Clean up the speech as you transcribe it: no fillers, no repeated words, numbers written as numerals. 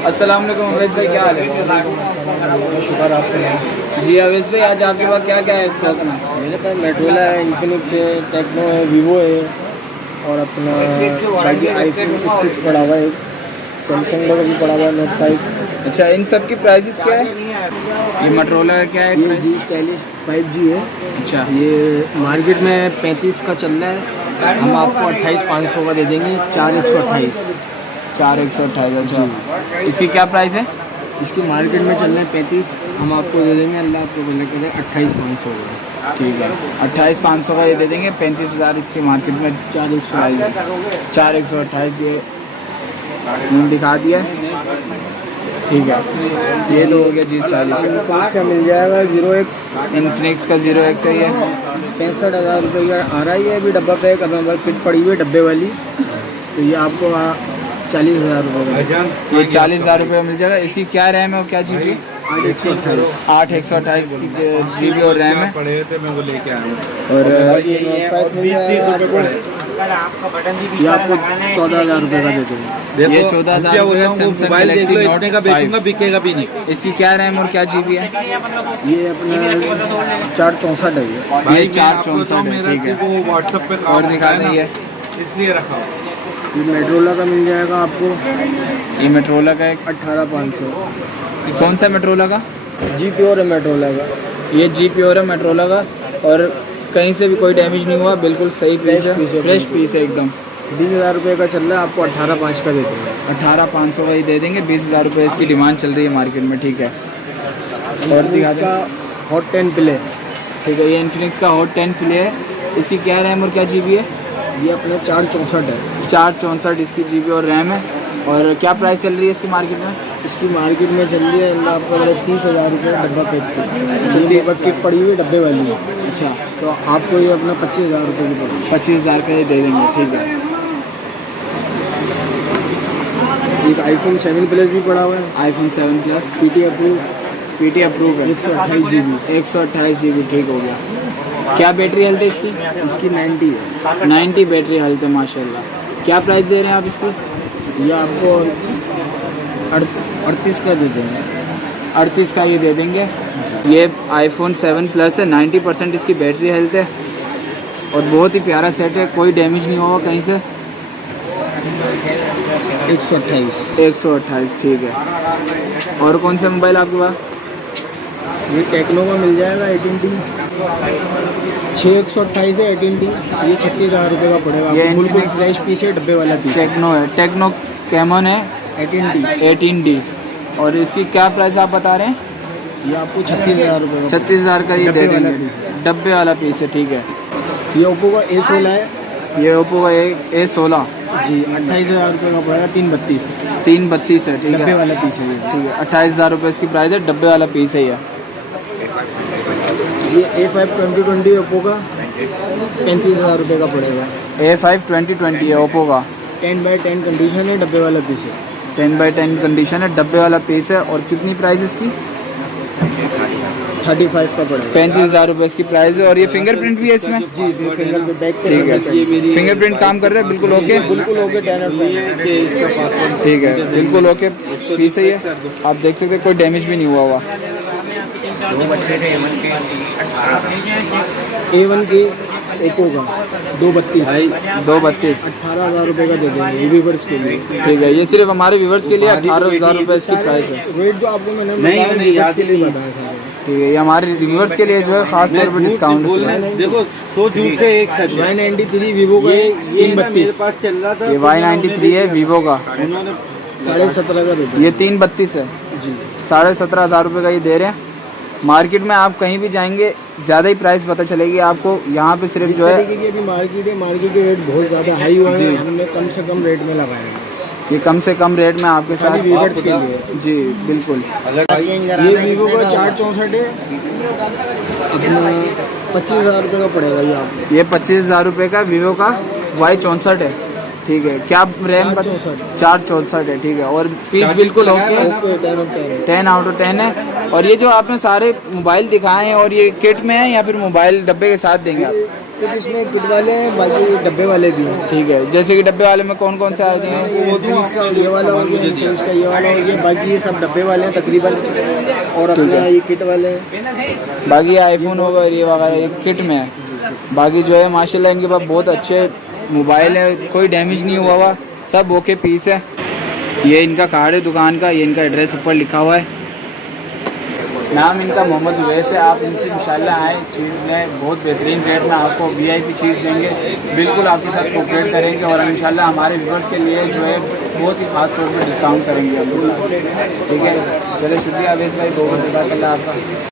अस्सलाम वालेकुम अवैस भाई, क्या हाल है? शुक्र आप सुनाएं। जी अवैस भाई, आज आपके पास क्या क्या है स्टॉक में? मेरे पास मेटरोला है, इन्फिनिक्स है, टेक्नो है, वीवो है और अपना बाकी आईफोन 6 पड़ा हुआ है, सैमसंग का भी पड़ा हुआ है, नोट 5। अच्छा, इन सब की प्राइसेस क्या है? ये मोटरोला का क्या है ये प्राइस? G40 5G है। अच्छा, ये मार्केट में 35 का चल रहा है, हम आपको 28,500 का दे देंगे, 4,128। 4,128। अच्छा, इसकी क्या प्राइस है? इसकी मार्केट में चल रहा है 35, हम आपको दे देंगे, अल्लाह आपको बोले करें 28,500 का। ठीक है, 28,500 का ये दे देंगे। 35,000 इसकी मार्केट में 4,128। 4,128 ये दिखा दिया। ठीक है, ये तो हो गया G40। इसका मिल जाएगा 0x, इन्फिनिक्स का 0x है ये। 65,000 रुपये का आ रहा है। ये अभी डब्बा पैक नंबर किट पड़ी हुई है डब्बे वाली, तो ये आपको 40,000 रुपये का। ये 40,000 रुपये मिल जाएगा। इसकी क्या रैम है और क्या GB? 8,128। 8,128 की GB और रैम है। पड़े थे, मैं वो लेके आया हूँ। और ये आपको 14,000 रुपये का दे देंगे। ये 14,000 रुपये सैमसंग गैलेक्सी नोट का बेचूंगा, 5। बिकेगा भी नहीं। इसकी क्या रैम और क्या GB है? ये अपना 464 है ये। ये 464 है। ठीक है, वो व्हाट्सएप पे और दिखा दें ये। इसलिए रखा हूँ। ये मेट्रोला का मिल जाएगा आपको ये मेट्रोला का एक 18,500। ये कौन सा मेट्रोला का? जी प्योर है मेट्रोला का। ये जी प्योर है मेट्रोला का, और कहीं से भी कोई डैमेज नहीं हुआ, बिल्कुल सही पीस है, फ्रेश पीस है एकदम। 20,000 रुपये का चल रहा है, आपको 18,500 का दे देंगे। 18,500 का ही दे देंगे। 20,000 रुपये इसकी डिमांड चल रही है मार्केट में। ठीक है, और दिखा दें। इसका हॉट 10 प्ले। ठीक है, ये इन्फिनिक्स का हॉट 10 प्ले है। इसकी क्या रैम और क्या GB है? ये अपना 464 है। 464 इसकी GB और रैम है। और क्या प्राइस चल रही है इसकी मार्केट में? इसकी मार्केट में चल रही है अल्लाह आपको 30,000 रुपये डब्बा पैक की। 30 किट पड़ी हुई है डब्बे वाली है, अच्छा, तो आपको ये अपना 25,000 रुपये की पड़ेगी। 25,000 का ये दे देंगे। ठीक है, एक आईफोन 7 प्लस भी पड़ा हुआ है, iPhone 7 Plus PT अप्रूव है। 128 GB। 128 GB। ठीक हो गया। क्या बैटरी हेल्थ है इसकी? इसकी 90 है। 90 बैटरी हेल्थ है माशाल्लाह। क्या प्राइस दे रहे हैं आप इसकी? ये आपको 38 का दे देंगे। 38 का ये दे देंगे। ये iPhone 7 Plus है, 90% इसकी बैटरी हेल्थ है और बहुत ही प्यारा सेट है, कोई डैमेज नहीं होगा कहीं से। 128। 128। ठीक है, और कौन सा मोबाइल आपके पास? ये टेक्नो का मिल जाएगा 18D। 6,128 है 18D। ये 36,000 रुपये का पड़ेगा। ये आपको बिल्कुल Infinix फ्रेश पीस है, डब्बे वाला पीस। टेक्नो है, टेक्नो कैमन है 18D। 18D। और इसकी क्या प्राइस आप बता रहे हैं? ये आपको 36,000 रुपये का। 36,000 का ये दे डब्बे वाला देंगे, पीस। डब्बे वाला पीस है। ठीक है, ये ओप्पो का A16 है ये ओप्पो का A16 जी, 28,000 रुपये का पड़ेगा। 332 332 है। ठीक डब्बे है, वाला पीस है ये। ठीक है, 28,000 रुपये इसकी प्राइस है, डब्बे वाला पीस है ये। ये A5 2020 ओप्पो का 35,000 रुपये का पड़ेगा। A5 2020 है ओप्पो का, 10/10 कंडीशन है, डब्बे वाला पीस है। 10/10 कंडीशन है, डब्बे वाला पीस है। और कितनी प्राइस इसकी? 35 का पड़ेगा। 35,000 रुपये इसकी प्राइस है। और ये फिंगरप्रिंट भी है इसमें? जी, ये फिंगर पे बैक पे ठीक है, फिंगरप्रिंट। फिंगरप्रिंट काम कर रहा है बिल्कुल ओके? बिल्कुल ओके, 10 और 10। ठीक है, बिल्कुल ओके पीस है ये, आप देख सकते हैं, कोई डैमेज भी नहीं हुआ हुआ। A1 के ओप्पो का 232 232 18,000 रुपये का दे देंगे व्यूवर्स के लिए। ठीक है, ये सिर्फ हमारे व्यूवर्स के लिए 18,000 रुपये इसकी प्राइस है। रेट जो आपको मैंने बताया व्यूवर्स के लिए बताया सारे। ठीक है, ये हमारे व्यूवर्स के लिए जो है खास तौर पर डिस्काउंट है। देखो 100 जूते एक सच है। Y93 वीवो का ये ना मेरे 332 पास चल रहा था। ये Y93 है वीवो का, उन्होंने 17.5 का दे देंगे। ये 332 है, जी 17,500 रुपये का ये दे रहे हैं। मार्केट में आप कहीं भी जाएंगे ज़्यादा ही प्राइस पता चलेगी आपको, यहाँ पे सिर्फ जो है तरीके की अभी मार्केट के रेट बहुत ज़्यादा हाई हुआ है, हमने कम से कम रेट में लगाया है। ये कम से कम रेट में आपके साथ खाली व्यूवर्स के लिए। जी बिल्कुल। ये वीवो का 464 है, अपना 25,000 रुपये का पड़ेगा ये आपको। ये 25,000 रुपये का वीवो का Y64 है। ठीक है, क्या रैम? 464 है। ठीक है, और पीस बिल्कुल ओके, 10 आउट ऑफ 10 है। और ये जो आपने सारे मोबाइल दिखाए हैं, और ये किट में है या फिर मोबाइल डब्बे के साथ देंगे आप? कुछ इसमें किट वाले हैं, बाकी डब्बे वाले भी हैं। ठीक है, जैसे कि डब्बे वाले में कौन कौन से आ जाएंगे? इन्फिनिक्स का ये वाला हो गया, इन्फिनिक्स का ये वाला हो गया, बाकी ये सब डब्बे वाले हैं तकरीबन, और अपना ये किट वाले हैं। बाकी आईफोन होगा ये वगैरह ये किट में है। बाकी जो है माशाल्लाह इनके पास बहुत अच्छे मोबाइल है, कोई डैमेज नहीं हुआ हुआ, सब ओके पीस है। ये इनका कार्ड है दुकान का, ये इनका एड्रेस ऊपर लिखा हुआ है। नाम इनका मोहम्मद उवैस है। आप इनसे इंशाल्लाह आए, चीज़ में बहुत बेहतरीन रेट में आपको वीआईपी चीज़ देंगे, बिल्कुल आपके साथ कोऑपरेट करेंगे और इंशाल्लाह हमारे व्यूअर्स के लिए जो है बहुत ही खास तौर पर डिस्काउंट करेंगे हम लोग। ठीक है, चलिए शुक्रिया अवैस भाई, बहुत बहुत आपका।